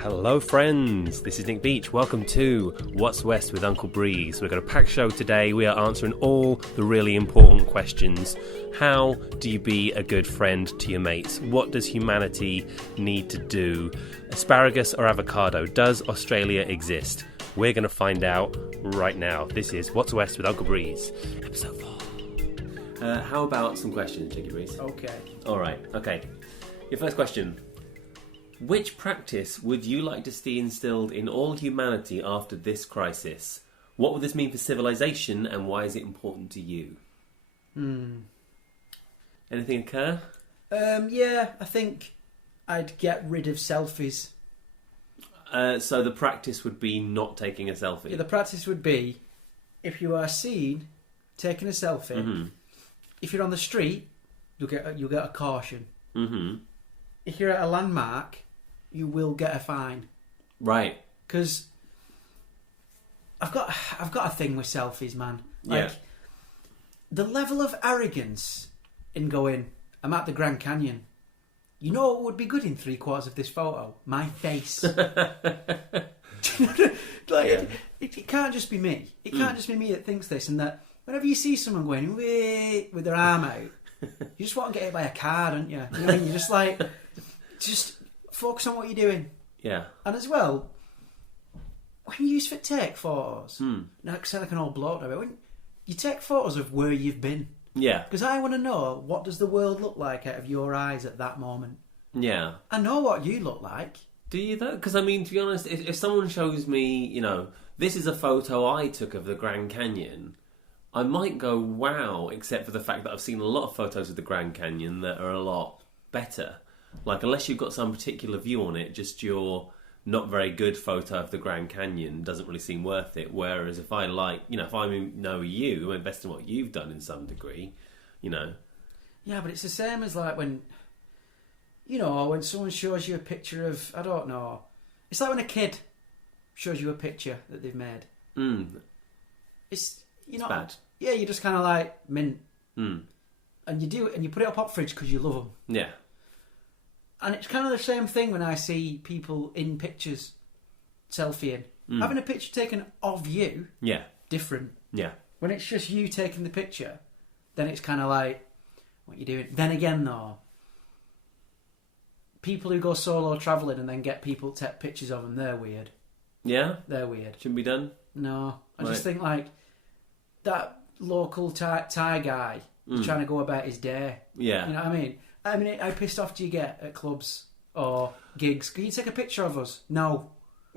Hello friends, this is Nick Beach. Welcome to What's West with Uncle Breeze. We've got a packed show today. We are answering all the really important questions. How do you be a good friend to your mates? What does humanity need to do? Asparagus or avocado? Does Australia exist? We're going to find out right now. This is What's West with Uncle Breeze, episode 4. How about some questions, Jiggy Breeze? Okay. Alright, okay. Your first question. Which practice would you like to see instilled in all humanity after this crisis? What would this mean for civilization, and why is it important to you? Anything occur? Yeah, I think I'd get rid of selfies. So the practice would be not taking a selfie? Yeah, the practice would be, if you are seen taking a selfie, if you're on the street, you'll get a caution. Mm-hmm. If you're at a landmark, you will get a fine. Right. Because I've got a thing with selfies, man. Like, the level of arrogance in going, I'm at the Grand Canyon. You know what would be good in 3/4 of this photo? My face. It can't just be me. It can't just be me that thinks this, and that whenever you see someone going with their arm out, you just want to get hit by a car, don't you? You know what I mean? You're just like, just focus on what you're doing. Yeah. And as well, when you take photos, now I sound like an old bloke, but when you take photos of where you've been. Yeah. Because I want to know, what does the world look like out of your eyes at that moment? Yeah. I know what you look like. Do you though? Because I mean, to be honest, if someone shows me, you know, this is a photo I took of the Grand Canyon, I might go, wow, except for the fact that I've seen a lot of photos of the Grand Canyon that are a lot better. Like, unless you've got some particular view on it, just your not very good photo of the Grand Canyon doesn't really seem worth it. Whereas if I if I know you, invest in what you've done in some degree, you know. Yeah, but it's the same as like when someone shows you a picture of, I don't know, it's like when a kid shows you a picture that they've made. It's bad. Yeah, you're just kind of like mint, and you do it and you put it up hot fridge because you love them. Yeah. And it's kind of the same thing when I see people in pictures selfieing. Having a picture taken of you, different. Yeah. When it's just you taking the picture, then it's kind of like, what you doing? Then again, though, people who go solo travelling and then get people to take pictures of them, they're weird. Yeah? They're weird. Shouldn't be done? No. I just think, like, that local Thai guy is trying to go about his day. Yeah. You know what I mean? I mean, how pissed off do you get at clubs or gigs? Can you take a picture of us? No.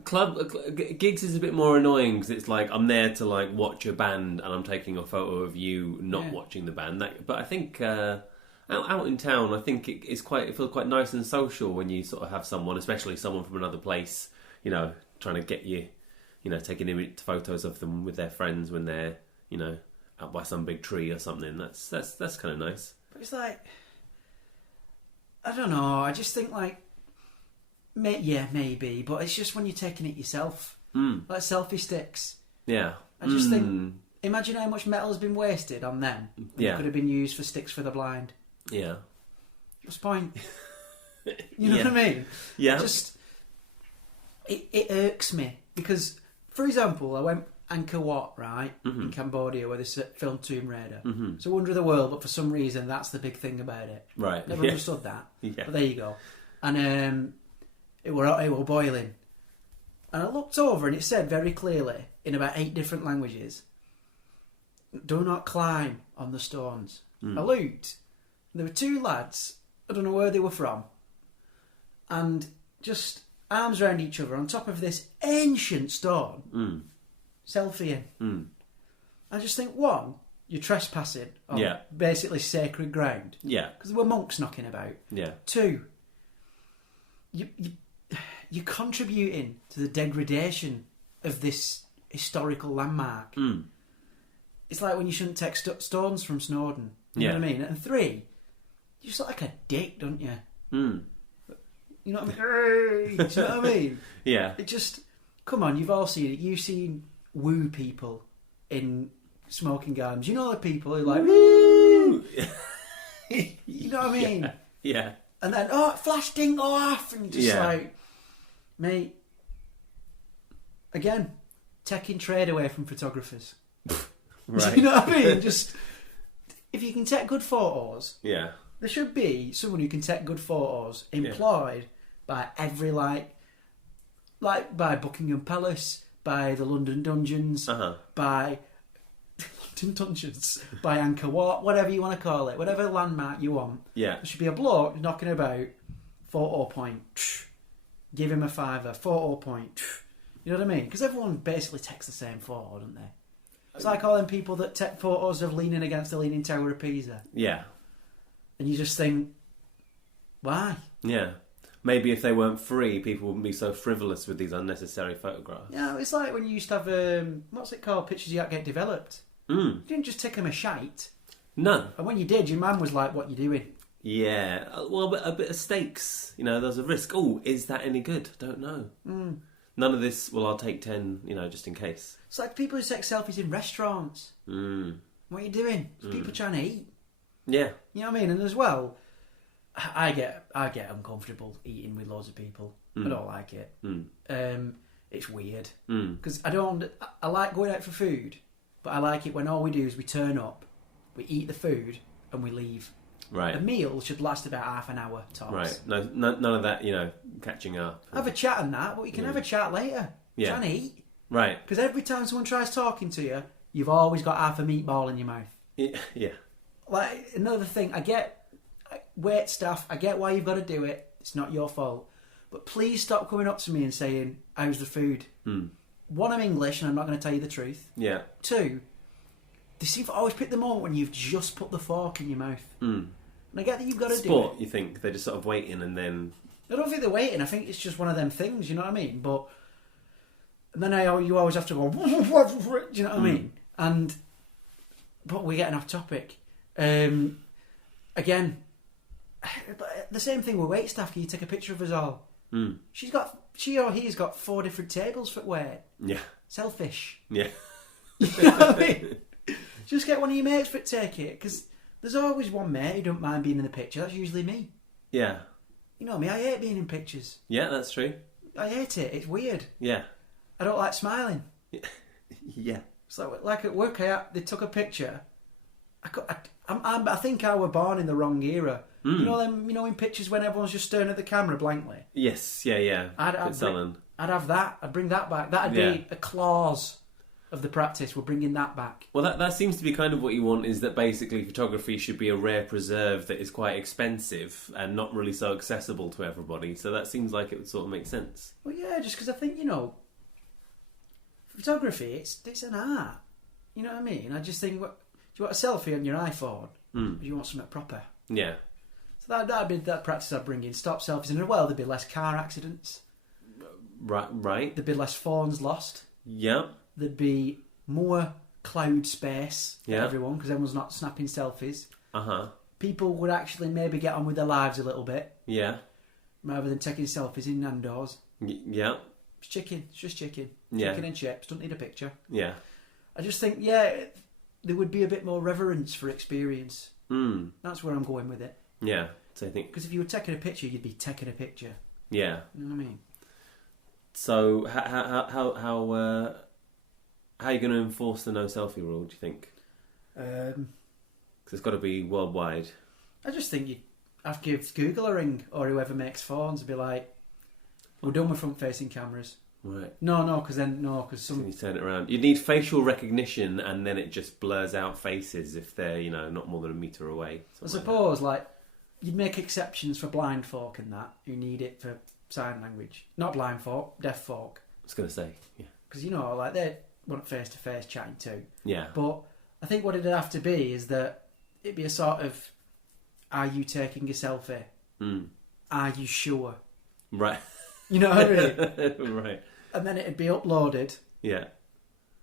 Gigs is a bit more annoying because it's like I'm there to like watch a band and I'm taking a photo of you not watching the band. But I think out in town, I think it feels quite nice and social when you sort of have someone, especially someone from another place, you know, trying to get you, you know, taking photos of them with their friends when they're, you know, out by some big tree or something. That's kind of nice. But it's like, I don't know. I just think like, maybe, but it's just when you're taking it yourself, like selfie sticks. Yeah. I just think, imagine how much metal has been wasted on them. It could have been used for sticks for the blind. Yeah. What's the point? You know what I mean? Yeah. Just, it irks me because, for example, I went Angkor Wat, right, in Cambodia, where they filmed Tomb Raider. It's a wonder of the world, but for some reason, that's the big thing about it. Right. Never understood that. Yeah. But there you go. And it were boiling. And I looked over and it said very clearly, in about 8 different languages, do not climb on the stones. I looked. There were 2 lads, I don't know where they were from, and just arms around each other on top of this ancient stone, selfieing. I just think, one, you're trespassing on basically sacred ground. Yeah. Because there were monks knocking about. Yeah. 2, you're contributing to the degradation of this historical landmark. It's like when you shouldn't take stones from Snowdon. You know what I mean? And 3, you just look like a dick, don't you? You know what I mean? You know what I mean? Yeah. It just, come on, you've all seen it. You've seen woo people in smoking gardens. You know the people who are like, woo! You know what I mean? Yeah. And then, flash didn't go off. And just like, Mate, again, taking trade away from photographers. Right. You know what I mean? Just, if you can take good photos, Yeah. there should be someone who can take good photos employed by every, like by Buckingham Palace, by the London Dungeons, by London Dungeons, by Angkor Wat, whatever you want to call it, whatever landmark you want. Yeah. There should be a bloke knocking about, photo point, give him a fiver, photo point. You know what I mean? Because everyone basically takes the same photo, don't they? It's like all them people that take photos of leaning against the Leaning Tower of Pisa. Yeah. And you just think, why? Yeah. Maybe if they weren't free, people wouldn't be so frivolous with these unnecessary photographs. Yeah, it's like when you used to have, what's it called, pictures you get developed. You didn't just take them a shite. No. And when you did, your man was like, what you doing? Yeah. Well, a bit of stakes. You know, there's a risk. Oh, is that any good? Don't know. None of this, well, I'll take 10, you know, just in case. It's like people who take selfies in restaurants. What are you doing? It's people trying to eat. Yeah. You know what I mean? And as well, I get uncomfortable eating with loads of people. I don't like it. It's weird. Because I like going out for food, but I like it when all we do is we turn up, we eat the food, and we leave. Right. A meal should last about half an hour tops. Right. No, none of that, you know, catching up. Have a chat on that, but you can have a chat later. Yeah. Trying to eat. Right. Because every time someone tries talking to you, you've always got half a meatball in your mouth. Yeah. Like, another thing, I get wait staff, I get why you've got to do it. It's not your fault. But please stop coming up to me and saying, how's the food? One, I'm English and I'm not going to tell you the truth. Yeah. Two, they seem to always pick the moment when you've just put the fork in your mouth. And I get that you've got to do it. You think? They're just sort of waiting and then... I don't think they're waiting. I think it's just one of them things, you know what I mean? But... And then you always have to go... Do you know what I mean? But we're getting off topic. Again, the same thing with waitstaff. Can you take a picture of us all? She or he's got 4 different tables for wait. Yeah. Selfish. Yeah. You know what I mean? Just get one of your mates for it, take it. Because there's always one mate who don't mind being in the picture. That's usually me. Yeah. You know me, I hate being in pictures. Yeah, that's true. I hate it. It's weird. Yeah. I don't like smiling. Yeah. So, like at work, they took a picture. I think I were born in the wrong era. You know them. You know, in pictures when everyone's just staring at the camera blankly. Yes. Yeah. I'd have that. I'd bring that back. That'd be a clause of the practice. We're bringing that back. Well, that seems to be kind of what you want, is that basically photography should be a rare preserve that is quite expensive and not really so accessible to everybody. So that seems like it would sort of make sense. Well, yeah, just because I think, you know, photography, it's an art. You know what I mean? I just think, do you want a selfie on your iPhone? Or do you want something proper? Yeah. So that'd be that practice I'd bring in. Stop selfies. And well, there'd be less car accidents. Right. There'd be less phones lost. Yeah. There'd be more cloud space for everyone because everyone's not snapping selfies. People would actually maybe get on with their lives a little bit. Yeah. Rather than taking selfies in Nando's. Yeah. It's chicken. It's just chicken. Yeah. Chicken and chips. Don't need a picture. Yeah. I just think, there would be a bit more reverence for experience. That's where I'm going with it. Yeah. So I think... Because if you were taking a picture, you'd be taking a picture. Yeah. You know what I mean? So how are you going to enforce the no selfie rule, do you think? Because it's got to be worldwide. I just think you have to give Google a ring or whoever makes phones and be like, we're done with front-facing cameras. Right. Because some... You turn it around. You need facial recognition and then it just blurs out faces if they're, you know, not more than a metre away. I suppose, you'd make exceptions for blind folk and that, who need it for sign language. Not blind folk, deaf folk. I was going to say, yeah. Because, you know, they want face-to-face chatting too. Yeah. But I think what it'd have to be is that it'd be a sort of, are you taking a selfie? Are you sure? Right. You know what I mean? Right. And then it'd be uploaded. Yeah.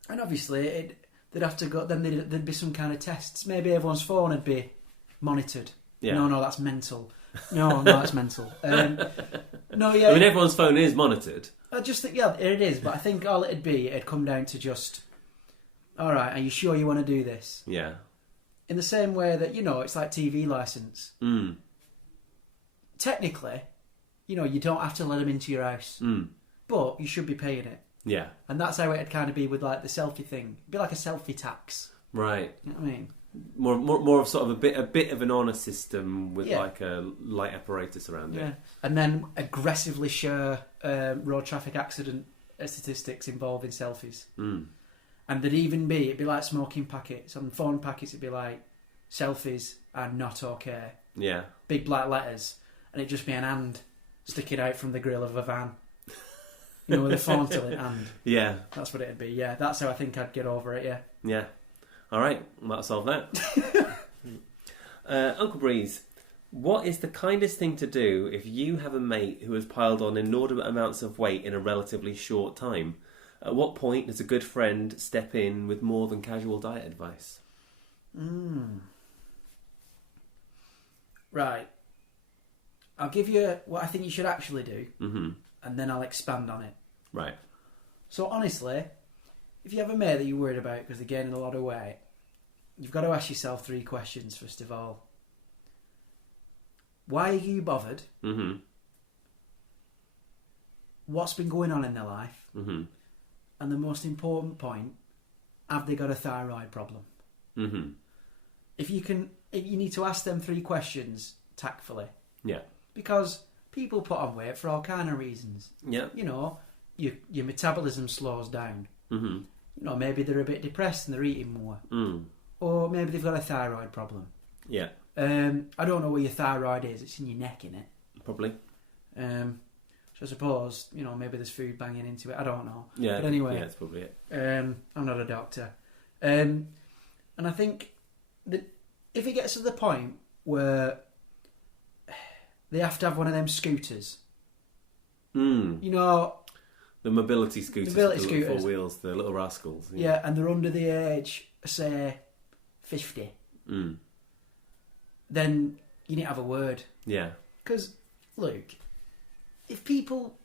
And obviously, they'd have to go, then there'd be some kind of tests. Maybe everyone's phone would be monitored. Yeah. No, that's mental. No, that's mental. No, yeah. I mean, everyone's phone is monitored. I just think, it is. But I think all it'd come down to just, all right, are you sure you want to do this? Yeah. In the same way that, you know, it's like TV licence. Technically, you know, you don't have to let them into your house. but you should be paying it. Yeah. And that's how it'd kind of be with like the selfie thing. It'd be like a selfie tax. Right. You know what I mean? More of sort of a bit of an honour system with Yeah. like a light apparatus around Yeah. it. And then aggressively share road traffic accident statistics involving selfies. Mm. And it'd be like smoking packets. On phone packets, it'd be like, selfies are not okay. Yeah. Big black letters. And it'd just be an hand sticking out from the grill of a van. You know, with a phone tilling hand. Yeah. That's what it'd be, yeah. That's how I think I'd get over it, yeah. Yeah. All right, that'll solve that. Uncle Breeze, what is the kindest thing to do if you have a mate who has piled on inordinate amounts of weight in a relatively short time? At what point does a good friend step in with more than casual diet advice? Right. I'll give you what I think you should actually do, Mm-hmm. and then I'll expand on it. Right. So honestly, if you have a mate that you're worried about because they're gaining a lot of weight, you've got to ask yourself 3 questions first of all. Why are you bothered? Mm-hmm. What's been going on in their life? Mm-hmm. And the most important point, have they got a thyroid problem? Mm-hmm. If you need to ask them 3 questions tactfully. Yeah. Because people put on weight for all kind of reasons. Yeah. You know, your metabolism slows down. Mm-hmm. You know, maybe they're a bit depressed and they're eating more. Mm. Or maybe they've got a thyroid problem. Yeah. I don't know where your thyroid is. It's in your neck, innit? Probably. So I suppose, you know, maybe there's food banging into it. I don't know. Yeah. But anyway. Yeah, that's probably it. I'm not a doctor. And I think that if it gets to the point where they have to have one of them scooters, Mm. you know, The mobility scooters, Mobility with the little scooters. 4 wheels, the little rascals. yeah, and they're under the age, say, 50, Mm. then you need to have a word. Yeah. Because, look, if people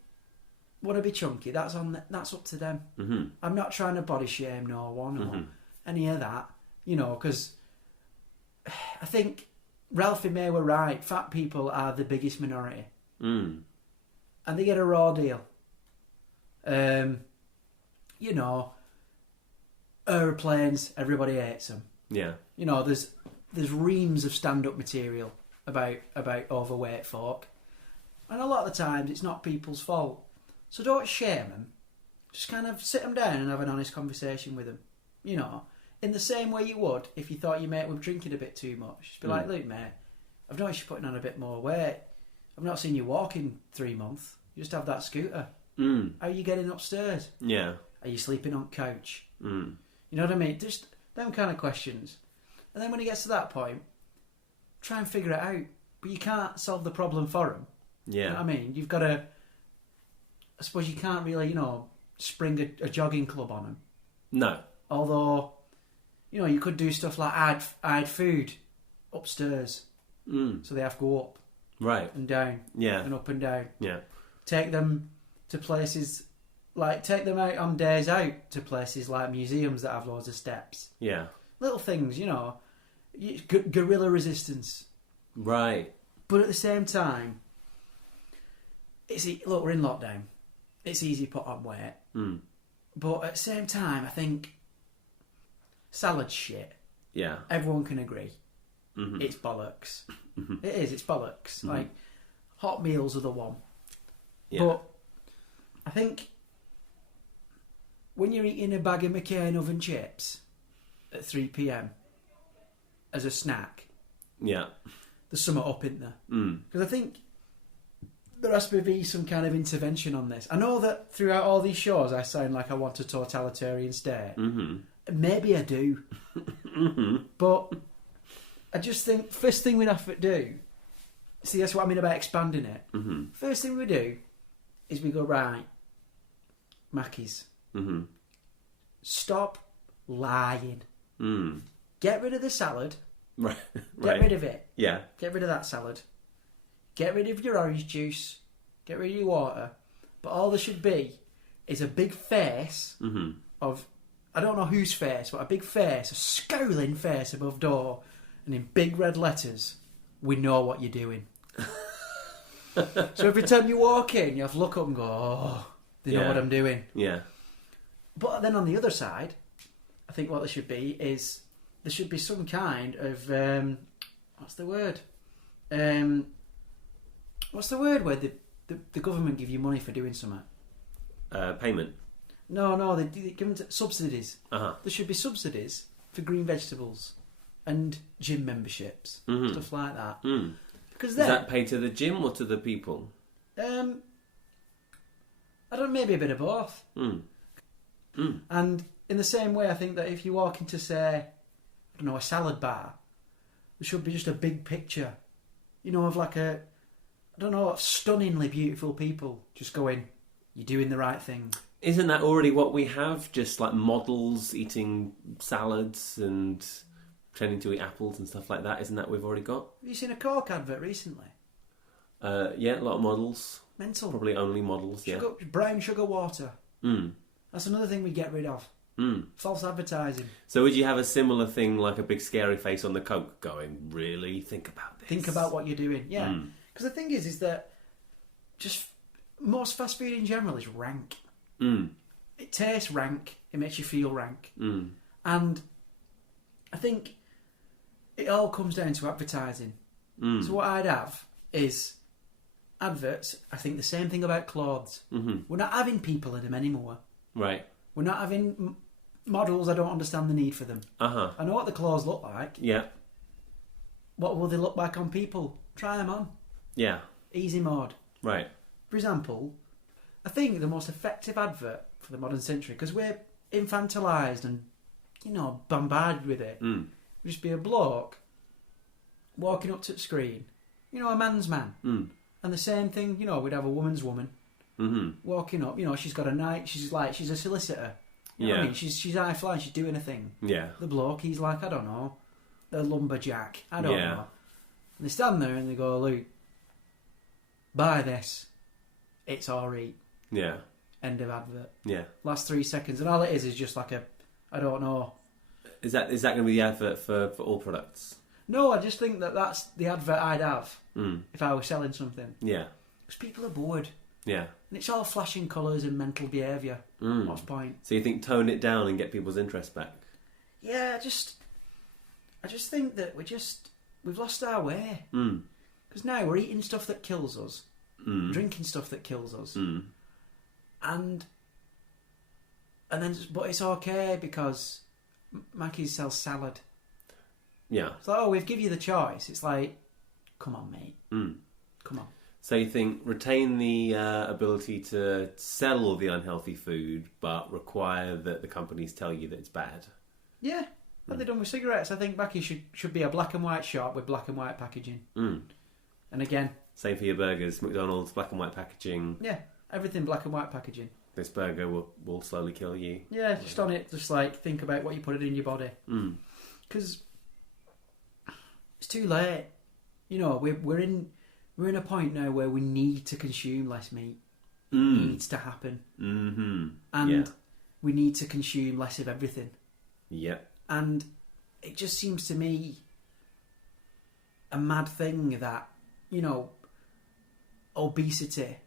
want to be chunky, that's up to them. Mm-hmm. I'm not trying to body shame no one or Mm-hmm. any of that, you know, because I think Ralphie May were right. Fat people are the biggest minority. Mm. And they get a raw deal. You know, aeroplanes, everybody hates them. Yeah. You know, there's reams of stand-up material about overweight folk, and a lot of the times it's not people's fault. So don't shame them. Just kind of sit them down and have an honest conversation with them. You know, in the same way you would if you thought your mate was drinking a bit too much. Just be like, look, mate, I've noticed you're putting on a bit more weight. I've not seen you walk in 3 months. You just have that scooter. Mm. How are you getting upstairs? Yeah. Are you sleeping on couch? Mm. You know what I mean? Just them kind of questions. And then when it gets to that point, try and figure it out. But you can't solve the problem for them. Yeah. You know what I mean? You've got to... I suppose you can't really, you know, spring a jogging club on them. No. Although, you know, you could do stuff like hide food upstairs. Mm. So they have to go up Right. and down Yeah. and up and down. Yeah. Take them to places... Like, take them out on days out to places like museums that have loads of steps. Yeah. Little things, you know. Guerrilla resistance. Right. But at the same time, look, we're in lockdown. It's easy to put on weight. Mm. But at the same time, I think salad's shit. Yeah. Everyone can agree. Mm-hmm. It's bollocks. Mm-hmm. It is, it's bollocks. Mm-hmm. Like, hot meals are the one. Yeah. But I think when you're eating a bag of McCain oven chips at 3 p.m. as a snack, Yeah. there's something up in there. Mm. Because I think there has to be some kind of intervention on this. I know that throughout all these shows I sound like I want a totalitarian state. Mm-hmm. Maybe I do. Mm-hmm. But I just think first thing we'd have to do, see, that's what I mean about expanding it. Mm-hmm. First thing we do is we go, right, Mackies, Mm-hmm. stop lying. Mm. Get rid of the salad. Right. Get Right. rid of it. Yeah. Get rid of that salad. Get rid of your orange juice. Get rid of your water. But all there should be is a big face Mm-hmm. of, I don't know whose face, but a big face, a scowling face above door, and in big red letters, we know what you're doing. So every time you walk in, you have to look up and go, oh, They know Yeah. what I'm doing. Yeah. But then on the other side, I think what there should be is there should be some kind of what's the word? What's the word where the government give you money for doing something? Payment. No, they give them subsidies. Uh-huh. There should be subsidies for green vegetables and gym memberships, stuff like that. Mm. Because Is then, that paid to the gym or to the people? I don't know, maybe a bit of both. Mm. Mm. And in the same way, I think that if you walk into, say, I don't know, a salad bar, there should be just a big picture, of like I don't know, of stunningly beautiful people just going, you're doing the right thing. Isn't that already what we have? Just like models eating salads and pretending to eat apples and stuff like that. Isn't that what we've already got? Have you seen a Cork advert recently? Yeah, a lot of models. Mental. Probably only models, yeah. Brown sugar water. Mm. That's another thing we get rid of. Mm. False advertising. So would you have a similar thing like a big scary face on the Coke going, really? Think about this. Think about what you're doing. Yeah. Because the thing is that just most fast food in general is rank. Mm. It tastes rank. It makes you feel rank. Mm. And I think it all comes down to advertising. Mm. So what I'd have is adverts. I think the same thing about clothes. Mm-hmm. We're not having people in them anymore. Right. We're not having models. I don't understand the need for them. Uh-huh. I know what the clothes look like. Yeah. What will they look like on people? Try them on. Yeah. Easy mode. Right. For example, I think the most effective advert for the modern century, because we're infantilised and, bombarded with it, would just be a bloke walking up to the screen, a man's man. Mm. And the same thing, we'd have a woman's woman walking up, she's got a night, she's a solicitor. You know what I mean? She's high flying, she's doing a thing. Yeah. The bloke, he's like, I don't know, a lumberjack, I don't Yeah. know. And they stand there and they go, Luke, buy this. It's alright. Yeah. End of advert. Yeah. Last 3 seconds. And all it is just like I don't know. Is that going to be the advert for all products? No, I just think that's the advert I'd have if I was selling something. Yeah. Because people are bored. Yeah. And it's all flashing colours and mental behaviour. What's the point? So you think tone it down and get people's interest back? Yeah, I just think that we've lost our way. Because now we're eating stuff that kills us. Drinking stuff that kills us. And then, but it's okay because Mackey's sells salad. Yeah. It's like, we've give you the choice. It's like, come on, mate. Come on. So you think retain the ability to sell all the unhealthy food, but require that the companies tell you that it's bad? Yeah, like they've done with cigarettes. I think Mackey's should be a black and white shop with black and white packaging. And again, same for your burgers. McDonald's, black and white packaging. yeah, everything black and white packaging. This burger will slowly kill you. Yeah, just on it, just like think about what you put it in your body. Because it's too late. We're in a point now where we need to consume less meat. It needs to happen. And we need to consume less of everything. Yep. And it just seems to me a mad thing that, obesity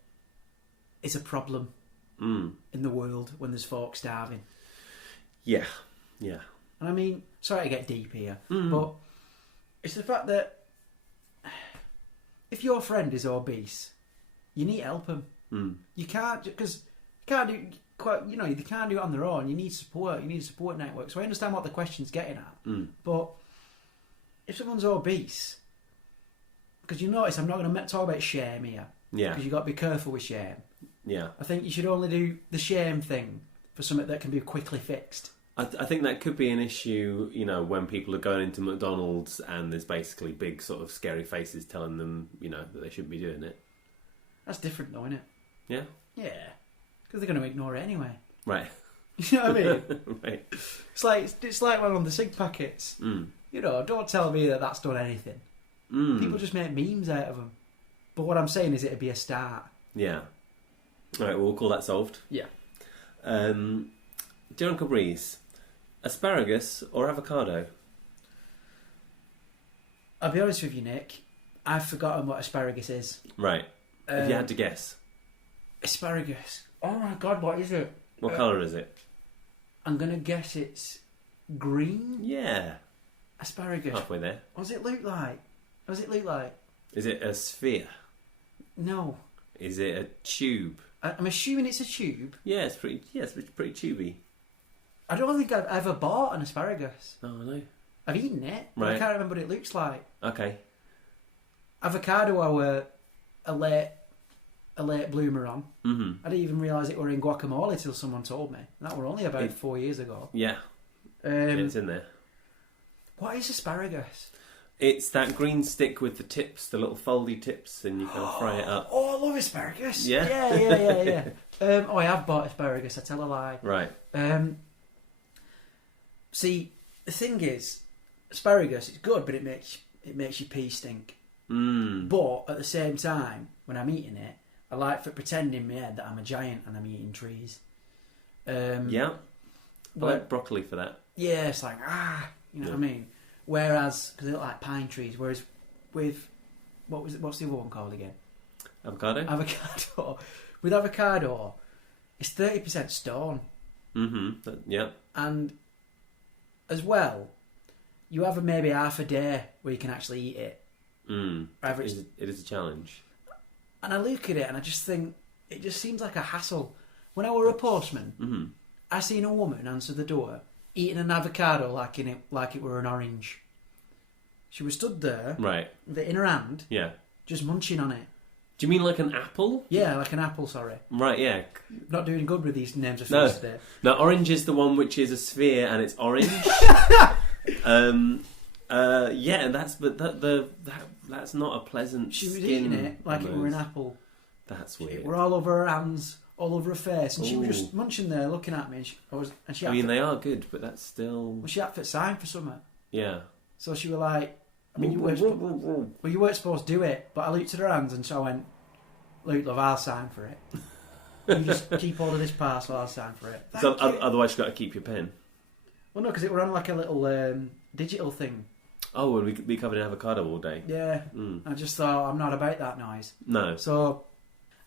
is a problem in the world when there's folk starving. Yeah. Yeah. And I mean, sorry to get deep here, but it's the fact that if your friend is obese, you need to help them. You can't, because you can't do quite, they can't do it on their own. You need support. You need a support network. So I understand what the question's getting at. But if someone's obese, because you notice I'm not going to talk about shame here. Yeah. Because you've got to be careful with shame. Yeah. I think you should only do the shame thing for something that can be quickly fixed. I think that could be an issue, when people are going into McDonald's and there's basically big sort of scary faces telling them, that they shouldn't be doing it. That's different though, isn't it? Yeah? Yeah. Because they're going to ignore it anyway. Right. You know what I mean? Right. It's like one on the cig packets. Don't tell me that that's done anything. People just make memes out of them. But what I'm saying is it'd be a start. Yeah. All right, well, we'll call that solved. Yeah. Dear Uncle Breeze, asparagus or avocado? I'll be honest with you, Nick. I've forgotten what asparagus is. Right. If you had to guess. Asparagus. Oh my god, what is it? What colour is it? I'm gonna guess it's green. Yeah. Asparagus. Halfway there. What does it look like? What does it look like? Is it a sphere? No. Is it a tube? I'm assuming it's a tube. Yeah, it's pretty. Yeah, it's pretty tubey. I don't think I've ever bought an asparagus. Oh no. I've eaten it, but I Right. can't remember what it looks like. Okay. Avocado, I were a late bloomer on. Mhm. I didn't even realise it were in guacamole till someone told me. That were only about 4 years ago. Yeah, it's in there. What is asparagus? It's that green stick with the tips, the little foldy tips, and you kind of fry it up. Oh, I love asparagus. Yeah? Yeah. I have bought asparagus. I tell a lie. Right. See, the thing is, asparagus it's good, but it makes your pee stink. Mm. But at the same time, when I'm eating it, I like for pretending in my head that I'm a giant and I'm eating trees. Yeah. I like broccoli for that. Yeah, it's like you know what I mean. Whereas, because they look like pine trees. Whereas with what's the other one called again? Avocado. Avocado. With avocado, it's 30% stone, Mm-hmm. Yeah. and as well, you have maybe half a day where you can actually eat it. Mm. Either It is a challenge. And I look at it and I just think it just seems like a hassle. When I were a postman, Mm-hmm. I seen a woman answer the door eating an avocado like it were an orange. She was stood there Right. with it in her hand, Yeah. just munching on it. Do you mean like an apple? Yeah, like an apple. Sorry, Right. Yeah. not doing good with these names of No. foods today. Now, orange is the one which is a sphere and it's orange. Yeah, that's not a pleasant. She was skin eating it like it were an almost. apple. That's It weird. were all over her hands, all over her face, and she was Ooh. just munching there, looking at me. And she I had mean, to, they are good, but that's still. well, she had to sign for something. Yeah. So she were like, I mean, you weren't supposed to do it, but I looked at her hands and so I went, "Look, love, I'll sign for it. You just keep hold of this parcel, I'll sign for it." So Thank you. otherwise, you've got to keep your pen. Well, no, because it were on like a little digital thing. Oh, well, we could be covered in avocado all day. Yeah, Mm. I just thought I'm not about that noise. No. So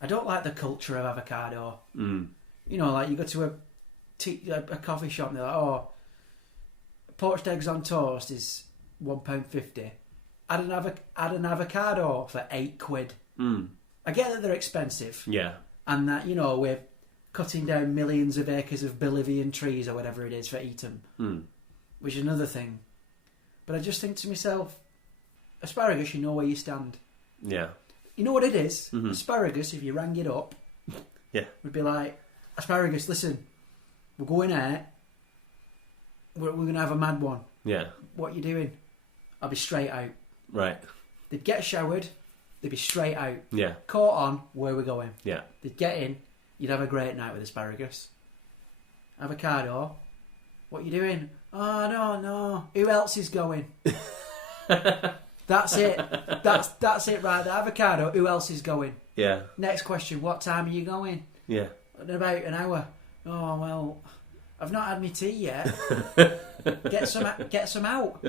I don't like the culture of avocado. Mm. You know, like you go to a coffee shop and they're like, "Oh, poached eggs on toast is £1.50. Add an avocado for £8." Mm. I get that they're expensive Yeah. and that, you know, we're cutting down millions of acres of Bolivian trees or whatever it is for eat 'em, Mm. which is another thing. But I just think to myself, asparagus, you know where you stand. Yeah. You know what it is? Mhm. Asparagus, if you rang it up, Yeah. would be like, "Asparagus, listen, we're going out. We're going to have a mad one. Yeah. What you doing?" I'll be straight out. Right. They'd get showered. They'd be straight out. Yeah. Caught on, where we're going. Yeah. They'd get in. You'd have a great night with asparagus. Avocado. What you doing? "Oh, no. Who else is going?" That's it. That's it right there. Avocado. Who else is going? Yeah. Next question. What time are you going? Yeah. "In about an hour." "Oh, well, I've not had my tea yet." Get some out.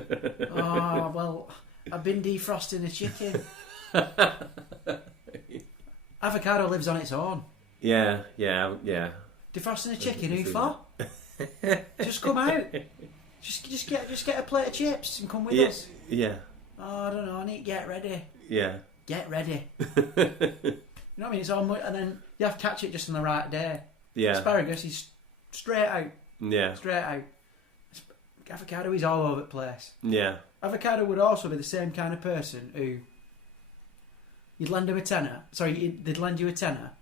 "Oh, well, I've been defrosting a chicken." Avocado lives on its own. Yeah. Yeah. Yeah. Defrosting a chicken, who for? Just come out. Just get a plate of chips and come with Yeah. us. Yeah. "Oh, I don't know. I need to get ready." Yeah. Get ready. You know what I mean? It's all and then you have to catch it just on the right day. Yeah. Asparagus is straight out. Yeah. Straight out. Avocado is all over the place. Yeah. Avocado would also be the same kind of person who you'd lend him a tenner. Sorry, they'd lend you a tenner,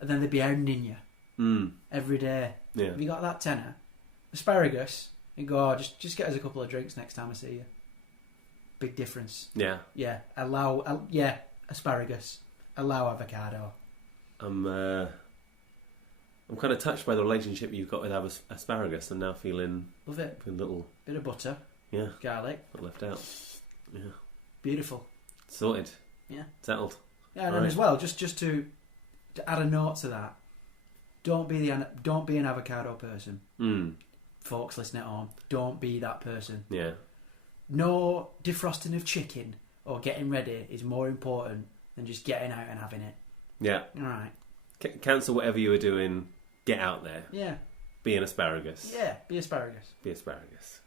and then they'd be hounding you Mm. every day. Yeah. Have you got that tenner? Asparagus, you go, "Oh, just get us a couple of drinks next time I see you." Big difference. Yeah. Yeah, asparagus. Allow avocado. I'm kind of touched by the relationship you've got with asparagus. I'm now feeling Love it. a little, Bit of butter, yeah, garlic. left out. Yeah. Beautiful. Sorted. Yeah. Settled. Yeah, and Right. then as well, just to add a note to that, don't be an avocado person. Mm. Folks listening at home, don't be that person. Yeah. No defrosting of chicken or getting ready is more important than just getting out and having it. Yeah. All right. Cancel whatever you were doing. Get out there. Yeah. Be an asparagus. Yeah, be asparagus. Be asparagus.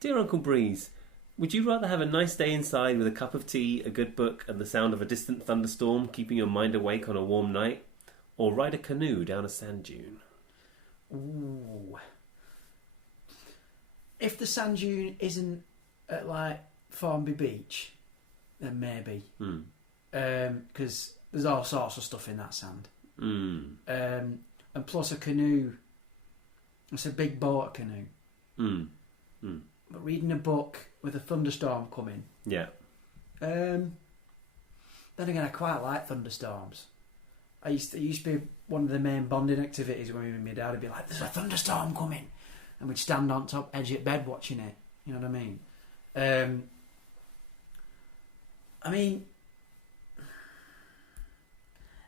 Dear Uncle Breeze, would you rather have a nice day inside with a cup of tea, a good book, and the sound of a distant thunderstorm keeping your mind awake on a warm night, or ride a canoe down a sand dune? Ooh. If the sand dune isn't at like Formby Beach, then maybe. Because there's all sorts of stuff in that sand. And plus a canoe, it's a big boat canoe. But reading a book with a thunderstorm coming. Yeah. Then again, I quite like thunderstorms. It used to be one of the main bonding activities when we and my dad would be like, "There's a thunderstorm coming," and we'd stand on top edge of bed watching it. You know what I mean?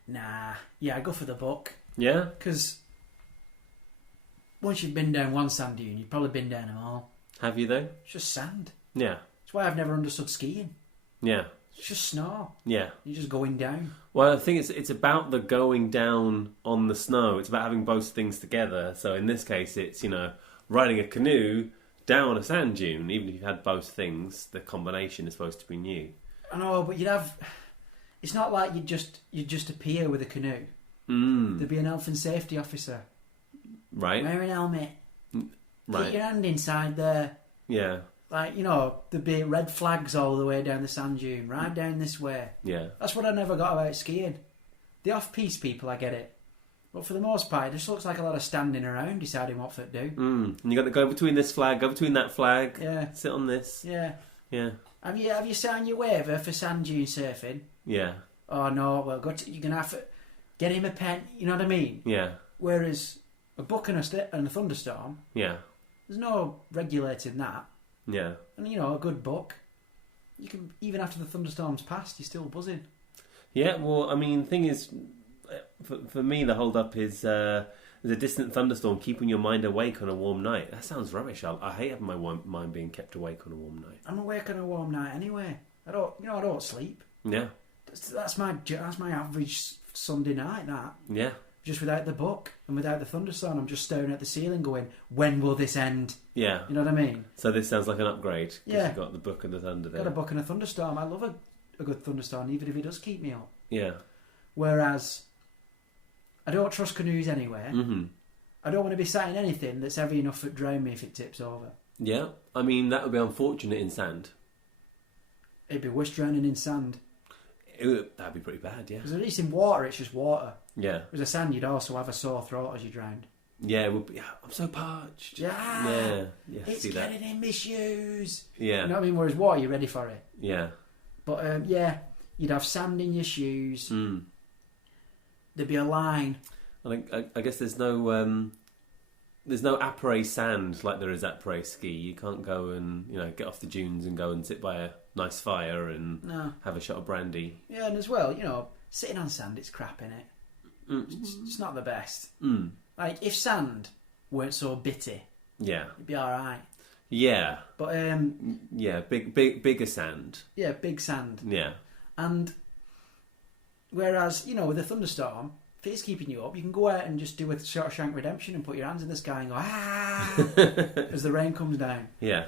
Nah. Yeah, I go for the book. Yeah? Because once you've been down one sand dune, you've probably been down them all. Have you, though? It's just sand. Yeah. That's why I've never understood skiing. Yeah. It's just snow. Yeah. You're just going down. Well, I think it's about the going down on the snow. It's about having both things together. So in this case, it's, riding a canoe down a sand dune. Even if you've had both things, the combination is supposed to be new. I know, but you'd have... It's not like you'd just appear with a canoe. There'd be an health and safety officer. Right. Wear an helmet. Right. Get your hand inside there. Yeah. Like, there'd be red flags all the way down the sand dune. Ride down this way. Yeah. That's what I never got about skiing. The off-piste people, I get it. But for the most part, it just looks like a lot of standing around deciding what to do. And you got to go between this flag, go between that flag. Yeah. Sit on this. Yeah. Yeah. Have you signed your waiver for sand dune surfing? Yeah. Oh no, well, you're going to have to get him a pen, you know what I mean? Yeah. Whereas a book and a thunderstorm, Yeah. there's no regulating that. Yeah. And, a good book, you can, even after the thunderstorm's passed, you're still buzzing. Yeah, well, I mean, the thing is, for me, the hold-up is there's a distant thunderstorm keeping your mind awake on a warm night. That sounds rubbish. I hate having my mind being kept awake on a warm night. I'm awake on a warm night anyway. I don't sleep. Yeah. That's my average Sunday night, that. Yeah. Just without the book and without the thunderstorm, I'm just staring at the ceiling going, when will this end? Yeah. You know what I mean? So this sounds like an upgrade. Yeah. You've got the book and the thunder there. Got a book and a thunderstorm. I love a good thunderstorm, even if it does keep me up. Yeah. Whereas, I don't trust canoes anywhere. Mm-hmm. I don't want to be sat in anything that's heavy enough to drown me if it tips over. Yeah. I mean, that would be unfortunate in sand. It'd be worse drowning in sand. That'd be pretty bad, yeah. Because at least in water, it's just water. Yeah. With a sand, you'd also have a sore throat as you drowned. Yeah, it would be. I'm so parched. Yeah. Yeah. It's See that? getting in my shoes. Yeah. You know what I mean? Whereas water, you're ready for it. Yeah. But you'd have sand in your shoes. There'd be a line. I guess there's no après sand like there is après ski. You can't go and get off the dunes and go and sit by a nice fire and have a shot of brandy. Yeah, and as well, sitting on sand, it's crap, innit? It's not the best. Like, if sand weren't so bitty, yeah, it'd be alright. Yeah. But, yeah, bigger sand. Yeah, big sand. Yeah. And, whereas, with a thunderstorm, if it's keeping you up, you can go out and just do a Shawshank Redemption and put your hands in the sky and go, as the rain comes down. Yeah.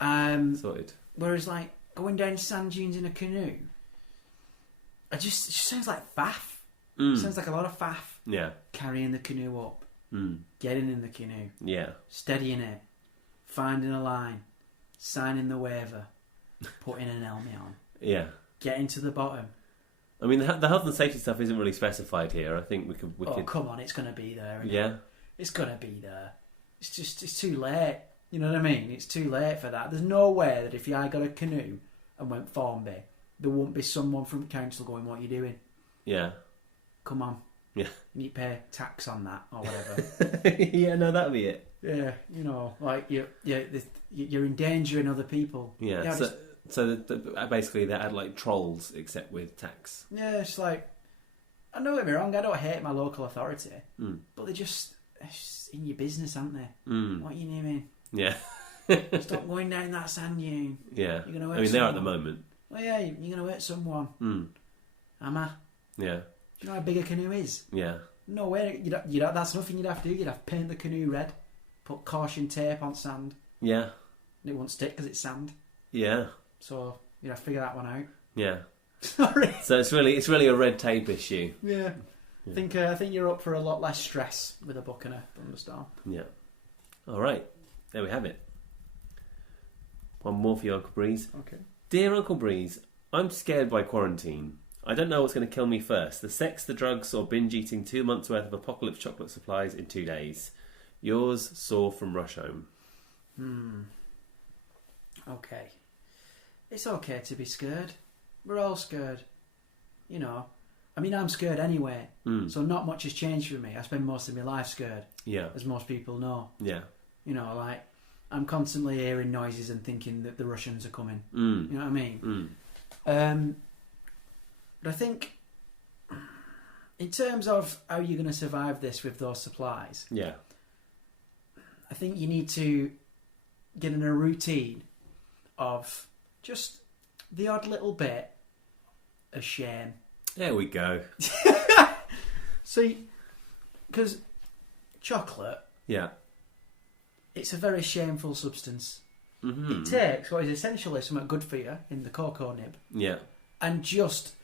Sorted. Whereas, like, going down sand dunes in a canoe, it just sounds like faff. It sounds like a lot of faff. Yeah. Carrying the canoe up. Getting in the canoe. Yeah. Steadying it. Finding a line. Signing the waiver. Putting an helmet on. Yeah. Getting to the bottom. I mean, the health and safety stuff isn't really specified here. I think we could... come on, it's going to be there. Yeah? It's going to be there. It's too late. You know what I mean? It's too late for that. There's no way that if I got a canoe and went Formby, there won't be someone from council going, what are you doing? Yeah. Come on. Yeah. You need to pay tax on that or whatever. Yeah, no, that'd be it. Yeah, like you're endangering other people. Yeah, so basically they had like trolls except with tax. Yeah, it's like, I don't get me wrong, I don't hate my local authority, but they're just in your business, aren't they? What are you doing? Yeah. Stop going down that sand dune. Yeah. You're gonna hurt they're someone. at the moment. Well, yeah, you're going to hurt someone. Am I? Yeah. Do you know how big a canoe is? Yeah. No way. That's nothing you'd have to do. You'd have to paint the canoe red, put caution tape on sand, Yeah. and it won't stick because it's sand. Yeah. So you'd have to figure that one out. Yeah. Sorry. So it's really a red tape issue. Yeah. I think you're up for a lot less stress with a book and a thunderstorm. Yeah. All right. There we have it. One more for you, Uncle Breeze. Okay. Dear Uncle Breeze, I'm scared by quarantine. I don't know what's going to kill me first. The sex, the drugs, or binge eating 2 months worth of Apocalypse chocolate supplies in 2 days. Yours, Saw from Rush Home. Okay. It's okay to be scared. We're all scared. You know. I mean, I'm scared anyway. So not much has changed for me. I spend most of my life scared. Yeah. As most people know. Yeah. You know, like, I'm constantly hearing noises and thinking that the Russians are coming. You know what I mean? But I think, in terms of how you're going to survive this with those supplies, Yeah. I think you need to get in a routine of just the odd little bit of shame. There we go. See, because chocolate, Yeah. it's a very shameful substance. Mm-hmm. It takes what is essentially something good for you in the cocoa nib Yeah. and just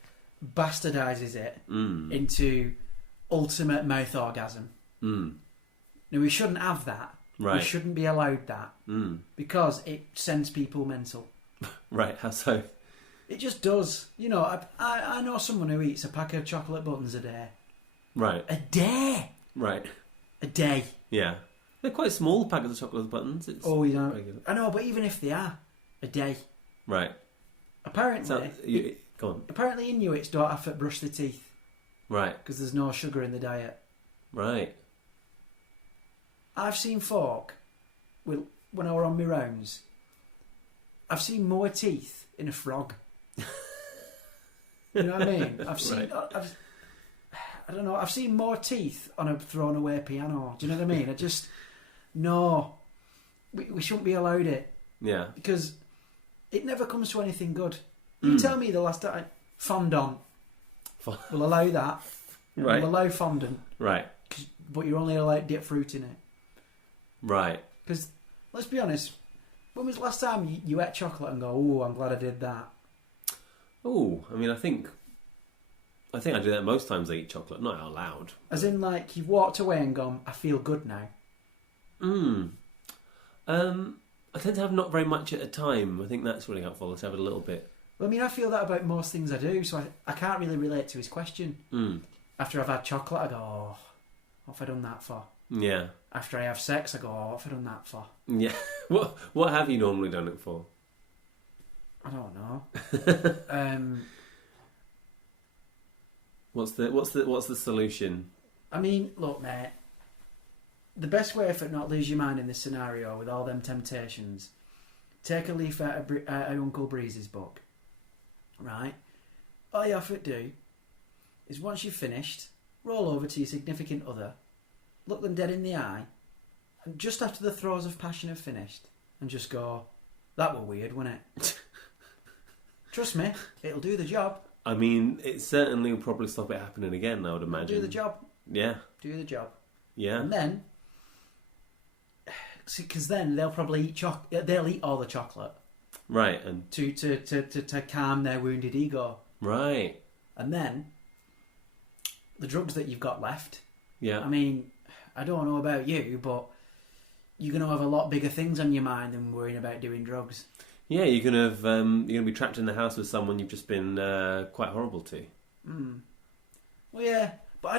bastardizes it Mm. into ultimate mouth orgasm. Mm. Now, we shouldn't have that. Right. We shouldn't be allowed that Mm. because it sends people mental. Right. How so? It just does. You know, I know someone who eats a pack of chocolate buttons a day. Right. A day? Right. A day. Yeah. They're quite small packets of chocolate buttons. It's Oh, you know. regular. I know, but even if they are, a day. Right. Apparently, So, go on. apparently Inuits don't have to brush their teeth Right. because there's no sugar in the diet. Right. I've seen folk, when I were on my rounds, I've seen more teeth in a frog. You know what I mean? I've seen, Right. I don't know, I've seen more teeth on a thrown away piano. Do you know what I mean? No, we shouldn't be allowed it Yeah. because it never comes to anything good. You tell me the last time, fondant. We'll allow that. Right. We'll allow fondant, Right. but you're only allowed dip fruit in it. Right. Because, let's be honest, when was the last time you ate chocolate and go, oh, I'm glad I did that? Oh, I mean, I think I do that most times I eat chocolate, not out loud. As in, like, you've walked away and gone, I feel good now. I tend to have not very much at a time. I think that's really helpful to have it a little bit. Well, I mean, I feel that about most things I do, so I can't really relate to his question. After I've had chocolate, I go, oh, what have I done that for? Yeah. After I have sex, I go, oh, what have I done that for? Yeah. What have you normally done it for? I don't know. What's the solution? I mean, look, mate. The best way for not lose your mind in this scenario with all them temptations, take a leaf out of Uncle Breeze's book, right? All you have to do is once you've finished, roll over to your significant other, look them dead in the eye, and just after the throes of passion have finished, and just go, that were weird, wasn't it? Trust me, it'll do the job. I mean, it certainly will probably stop it happening again, I would imagine. Do the job. Yeah. Do the job. Yeah. And then, because then they'll probably eat they'll eat all the chocolate. Right. And to calm their wounded ego. right. And then, the drugs that you've got left. Yeah. I mean, I don't know about you, but you're going to have a lot bigger things on your mind than worrying about doing drugs. Yeah, you're gonna be trapped in the house with someone you've just been quite horrible to. Well, yeah, but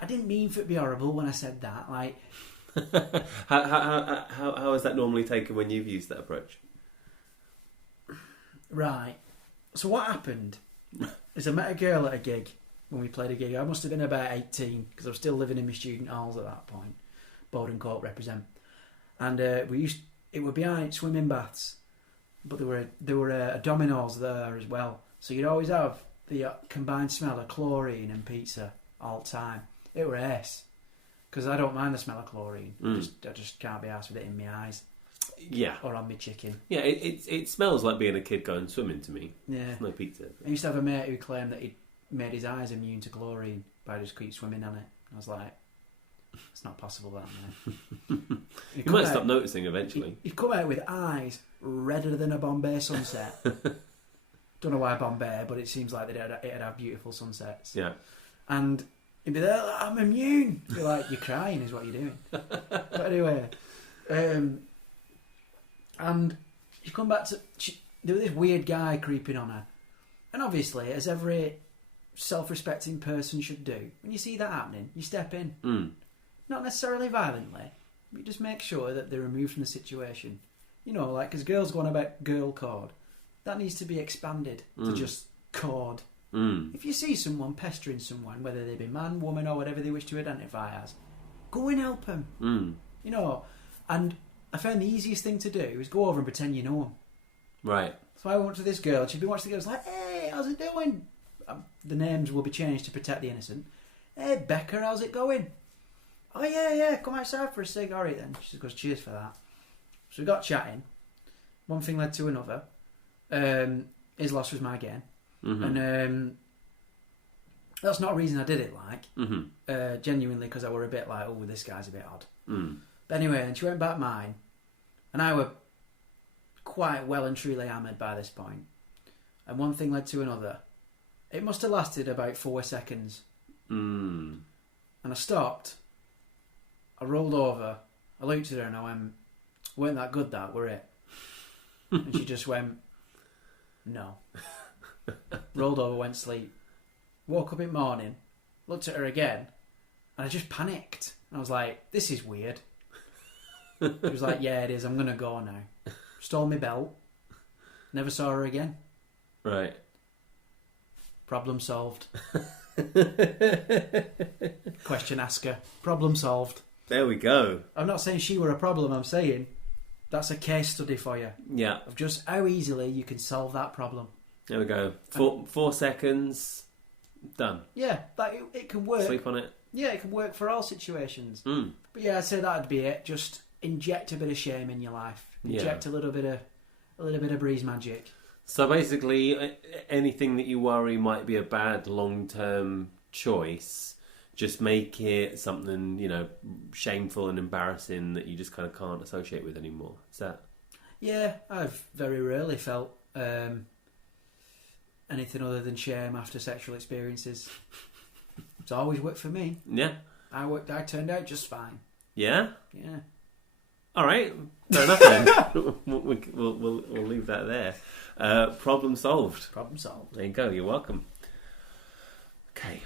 I didn't mean for it to be horrible when I said that. Like, how is that normally taken when you've used that approach? right. So what happened is I met a girl at a gig when we played a gig. I must have been about 18 because I was still living in my student halls at that point. Bowden Court represent, and it were behind swimming baths. But there were a Domino's there as well, so you'd always have the combined smell of chlorine and pizza all the time. It were ace, because I don't mind the smell of chlorine. I just can't be arsed with it in my eyes. Yeah. Or on my chicken. Yeah, it smells like being a kid going swimming to me. Yeah. It's no pizza. I used to have a mate who claimed that he'd made his eyes immune to chlorine by just keep swimming on it. I was like, it's not possible that, man. You might stop noticing eventually. He'd come out with eyes redder than a Bombay sunset. Don't know why Bombay, but it seems like it'd have beautiful sunsets. Yeah. And he'd be there, I'm immune. Be like, you're crying is what you're doing. But anyway, and she come back to... There was this weird guy creeping on her. And obviously, as every self-respecting person should do, when you see that happening, you step in. Mm. Not necessarily violently, but you just make sure that they're removed from the situation. You know, like, because girls go on about girl code. That needs to be expanded to just code. Mm. If you see someone pestering someone, whether they be man, woman, or whatever they wish to identify as, go and help them. Mm. You know, and I found the easiest thing to do is go over and pretend you know them. Right. So I went to this girl, she'd been watching the girls like, hey, how's it doing? The names will be changed to protect the innocent. Hey, Becca, how's it going? Oh, yeah, come outside for a cig. All right, then. She goes, cheers for that. So we got chatting. One thing led to another. His loss was my gain. Mm-hmm. And that's not a reason I did it, Mm-hmm. genuinely, because I were a bit like, oh, this guy's a bit odd. Mm. But anyway, and she went back mine, and I were quite well and truly hammered by this point. And one thing led to another. It must have lasted about 4 seconds. Mm. And I stopped. I rolled over. I looked at her and I went, weren't that good that, were it? And she just went, no. Rolled over, went to sleep. Woke up in the morning, looked at her again, and I just panicked. I was like, this is weird. She was like, yeah, it is. I'm going to go now. Stole my belt. Never saw her again. Right. Problem solved. Question asker. Problem solved. There we go. I'm not saying she were a problem. I'm saying that's a case study for you. Yeah. Of just how easily you can solve that problem. There we go. 4 seconds. Done. Yeah, like it can work. Sleep on it. Yeah, it can work for all situations. Mm. But yeah, I'd say that'd be it. Just inject a bit of shame in your life. Inject a little bit of breeze magic. So basically, anything that you worry might be a bad long-term choice, just make it something, you know, shameful and embarrassing that you just kind of can't associate with anymore. Is that? Yeah, I've very rarely felt anything other than shame after sexual experiences. It's always worked for me. Yeah. I turned out just fine. Yeah? Yeah. All right. Fair enough then. we'll leave that there. Problem solved. Problem solved. There you go. You're welcome. Okay.